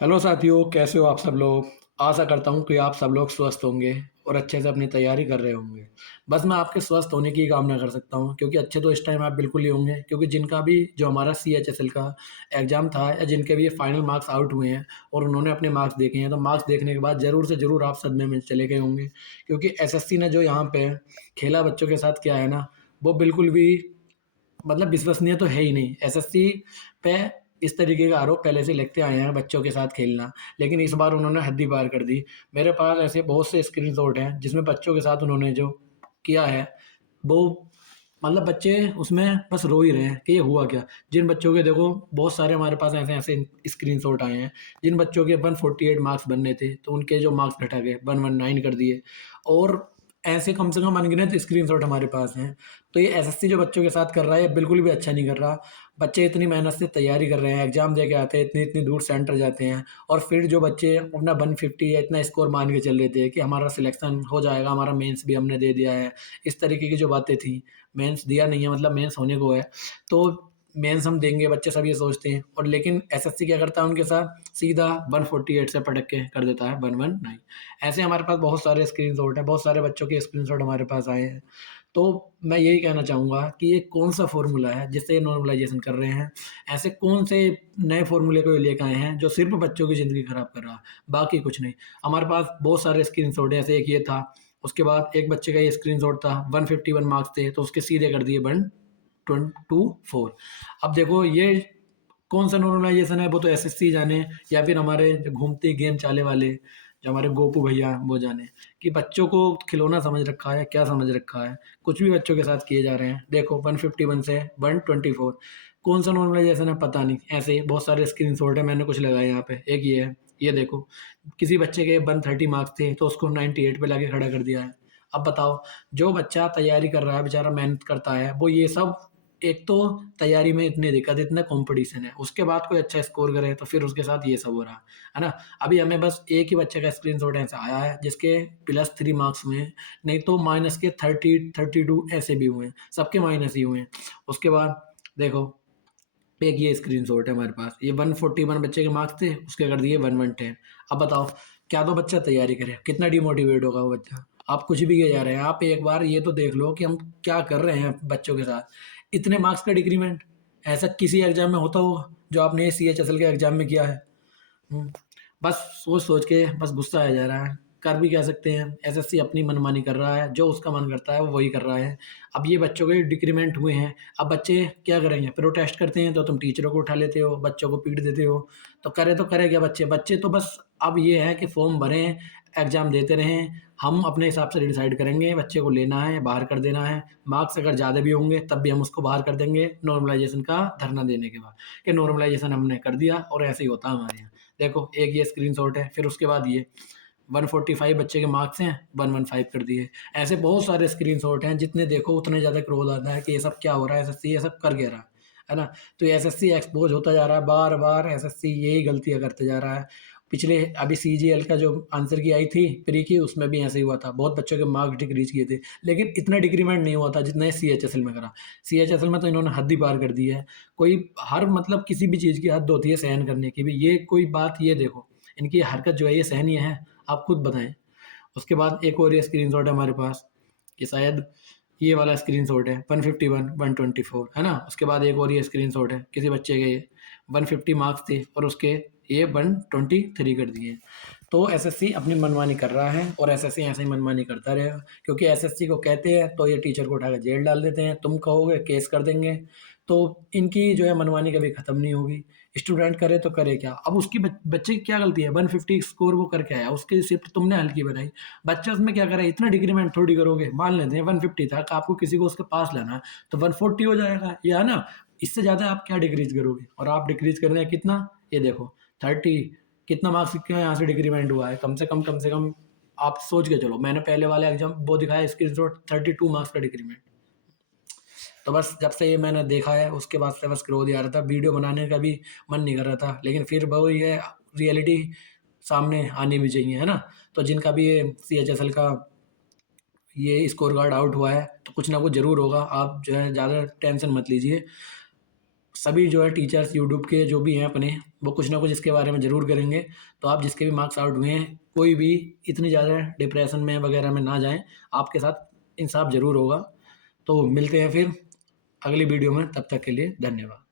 Hello साथियों, कैसे हो आप सब लोग। आशा करता हूँ कि आप सब लोग स्वस्थ होंगे और अच्छे से अपनी तैयारी कर रहे होंगे। बस मैं आपके स्वस्थ होने की कामना कर सकता हूँ, क्योंकि अच्छे तो इस टाइम आप बिल्कुल ही होंगे, क्योंकि जिनका भी जो हमारा CHSL का एग्ज़ाम था या जिनके भी ये फाइनल मार्क्स आउट हुए हैं और उन्होंने अपने मार्क्स देखे हैं, तो मार्क्स देखने के बाद ज़रूर से ज़रूर आप सदमे में चले गए होंगे, क्योंकि SSC ने जो यहाँ पे खेला बच्चों के साथ किया है ना, वो बिल्कुल भी मतलब विश्वसनीय तो है ही नहीं। एसएससी पे इस तरीके का आरोप पहले से लगते आए हैं बच्चों के साथ खेलना, लेकिन इस बार उन्होंने हद ही पार कर दी। मेरे पास ऐसे बहुत से स्क्रीनशॉट हैं जिसमें बच्चों के साथ उन्होंने जो किया है, वो मतलब बच्चे उसमें बस रो ही रहे हैं कि ये हुआ क्या। जिन बच्चों के देखो, बहुत सारे हमारे पास ऐसे ऐसे स्क्रीनशॉट आए हैं, जिन बच्चों के 148 मार्क्स बनने थे तो उनके जो मार्क्स घटा के 119 कर दिए। और ऐसे कम से कम अनगिनत स्क्रीनशॉट हमारे पास हैं। तो ये एसएससी जो बच्चों के साथ कर रहा है, ये बिल्कुल भी अच्छा नहीं कर रहा। बच्चे इतनी मेहनत से तैयारी कर रहे हैं, एग्जाम दे के आते हैं, इतनी इतनी दूर सेंटर जाते हैं, और फिर जो बच्चे अपना 150 या इतना स्कोर मान के चल रहे थे कि हमारा सिलेक्शन हो जाएगा, हमारा मेंस भी हमने दे दिया है, इस तरीके की जो बातें थी। मेंस दिया नहीं है मतलब मेंस होने को है, तो मेंस हम देंगे, बच्चे सब ये सोचते हैं। और लेकिन एसएससी क्या करता है उनके साथ, सीधा 148 से पटक के कर देता है 119। ऐसे हमारे पास बहुत सारे स्क्रीनशॉट हैं, बहुत सारे बच्चों के स्क्रीनशॉट हमारे पास आए हैं। तो मैं यही कहना चाहूँगा कि ये कौन-सा फ़ॉर्मूला है जिससे ये नॉर्मलाइज़ेशन कर रहे हैं? ऐसे कौन से नए फ़ॉर्मूले को ये लेके आए हैं जो सिर्फ़ बच्चों की ज़िंदगी ख़राब कर रहा है, बाकी कुछ नहीं। हमारे पास बहुत सारे स्क्रीनशॉट हैं, जैसे एक ये था, उसके बाद एक बच्चे का ये स्क्रीनशॉट था, 151 मार्क्स थे तो उसके सीधे कर दिए 124। अब देखो ये कौन सा नॉर्मलाइजेशन है, वो तो एसएससी जाने, या फिर हमारे जो घूमते गेम चाले वाले जो हमारे गोपू भैया वो जाने, कि बच्चों को खिलौना समझ रखा है, क्या समझ रखा है। कुछ भी बच्चों के साथ किए जा रहे हैं। देखो 151 से 124, कौन सा नॉर्मलाइजेशन है पता नहीं। ऐसे ही बहुत सारे स्क्रीनशॉट है, मैंने कुछ लगाए यहाँ पे। एक ये है, ये देखो, किसी बच्चे के 130 मार्क्स थे तो उसको 98 पे लाके खड़ा कर दिया है। अब बताओ, जो बच्चा तैयारी कर रहा है, बेचारा मेहनत करता है, वो ये सब, एक तो तैयारी में इतनी दिक्कत, इतना कंपटीशन है, उसके बाद कोई अच्छा स्कोर करे तो फिर उसके साथ ये सब हो रहा है ना। अभी हमें बस एक ही बच्चे का स्क्रीनशॉट ऐसा आया है जिसके +3 मार्क्स हुए हैं, नहीं तो माइनस के 30 32 ऐसे भी हुए हैं, सबके माइनस ही हुए हैं। उसके बाद देखो, एक ये स्क्रीनशॉट है हमारे पास, ये 141 बच्चे के मार्क्स थे, उसके कर दिए 110। अब बताओ, क्या तो बच्चा तैयारी करे, कितना डिमोटिवेट होगा वो बच्चा। आप कुछ भी किए जा रहे हैं, आप एक बार ये तो देख लो कि हम क्या कर रहे हैं बच्चों के साथ। इतने मार्क्स का डिक्रीमेंट ऐसा किसी एग्जाम में होता होगा जो आपने CHSL के एग्जाम में किया है? हुँ। बस सोच सोच के बस गुस्सा आ जा रहा है। कर भी क्या सकते हैं, एसएससी अपनी मनमानी कर रहा है, जो उसका मन करता है वो वही कर रहा है। अब ये बच्चों के डिक्रीमेंट हुए हैं, अब बच्चे क्या करेंगे, प्रोटेस्ट करते हैं तो तुम टीचरों को उठा लेते हो, बच्चों को पीट देते हो। तो करे क्या बच्चे? बच्चे तो बस अब ये है कि फॉर्म भरें, एग्ज़ाम देते रहें, हम अपने हिसाब से डिसाइड करेंगे, बच्चे को लेना है, बाहर कर देना है। मार्क्स अगर ज़्यादा भी होंगे तब भी हम उसको बाहर कर देंगे नॉर्मलाइज़ेशन का धरना देने के बाद, कि नॉर्मलाइज़ेशन हमने कर दिया और ऐसे ही होता है हमारे यहाँ। देखो एक ये स्क्रीनशॉट है, फिर उसके बाद ये 145 बच्चे के मार्क्स हैं, 115 कर दिए। ऐसे बहुत सारे स्क्रीनशॉट हैं, जितने देखो उतने ज़्यादा क्रोध आता है कि ये सब क्या हो रहा है, एसएससी ये सब कर क्या रहा है ना। तो ये एसएससी एक्सपोज होता जा रहा है, बार बार एसएससी यही गलतियां करते जा रहा है। पिछले अभी सीजीएल का जो आंसर की आई थी प्री की, उसमें भी ऐसे ही हुआ था, बहुत बच्चों के मार्क्स डिक्रीज किए थे, लेकिन इतना डिक्रीमेंट नहीं हुआ था जितना CHSL में करा। CHSL में तो इन्होंने हद ही पार कर दी है। कोई हर मतलब किसी भी चीज़ की हद होती है सहन करने की भी, ये कोई बात, ये देखो इनकी हरकत जो है ये सहनीय है? आप खुद बताएं। उसके बाद एक और ये स्क्रीनशॉट है हमारे पास, ये शायद ये वाला स्क्रीनशॉट है, 151 124 है ना। उसके बाद एक और ये स्क्रीनशॉट है, किसी बच्चे के 150 मार्क्स थे और उसके ये 123 कर दिए। तो एसएससी अपनी मनमानी कर रहा है और एसएससी ऐसे ही मनमानी करता रहेगा, क्योंकि एसएससी को कहते हैं तो ये टीचर को उठाकर जेल डाल देते हैं, तुम कहोगे केस कर देंगे। तो इनकी जो है मनमानी कभी ख़त्म नहीं होगी। स्टूडेंट करे तो करे क्या, अब उसकी बच्चे की क्या गलती है, 150 स्कोर वो करके आया, उसकी शिफ्ट तुमने हल्की बनाई। बच्चा उसमें क्या करे, इतना डिक्रीमेंट थोड़ी करोगे। मान लेते हैं 150 था, आपको किसी को उसके पास लाना है तो 140 हो जाएगा, या है ना। इससे ज़्यादा आप क्या डिक्रीज करोगे, और आप डिक्रीज कर रहे हैं कितना, ये देखो 30, कितना मार्क्स क्या यहाँ से डिक्रीमेंट हुआ है, कम से कम आप सोच के चलो। मैंने पहले वाले एग्जाम वो दिखाया स्क्रीनशॉट, 32 मार्क्स का डिक्रीमेंट। तो बस जब से ये मैंने देखा है उसके बाद से बस क्रोध ही आ रहा था, वीडियो बनाने का भी मन नहीं कर रहा था, लेकिन फिर वो ये रियलिटी सामने आनी भी चाहिए, है ना। तो जिनका भी ये CHSL का ये स्कोर कार्ड आउट हुआ है तो कुछ ना कुछ ज़रूर होगा, आप जो है ज़्यादा टेंशन मत लीजिए। सभी जो है टीचर्स यूट्यूब के जो भी हैं अपने, वो कुछ ना कुछ इसके बारे में ज़रूर करेंगे। तो आप जिसके भी मार्क्स आउट हुए हैं, कोई भी इतनी ज़्यादा डिप्रेशन में वगैरह में ना जाएँ, आपके साथ इंसाफ ज़रूर होगा। तो मिलते हैं फिर अगली वीडियो में, तब तक के लिए धन्यवाद।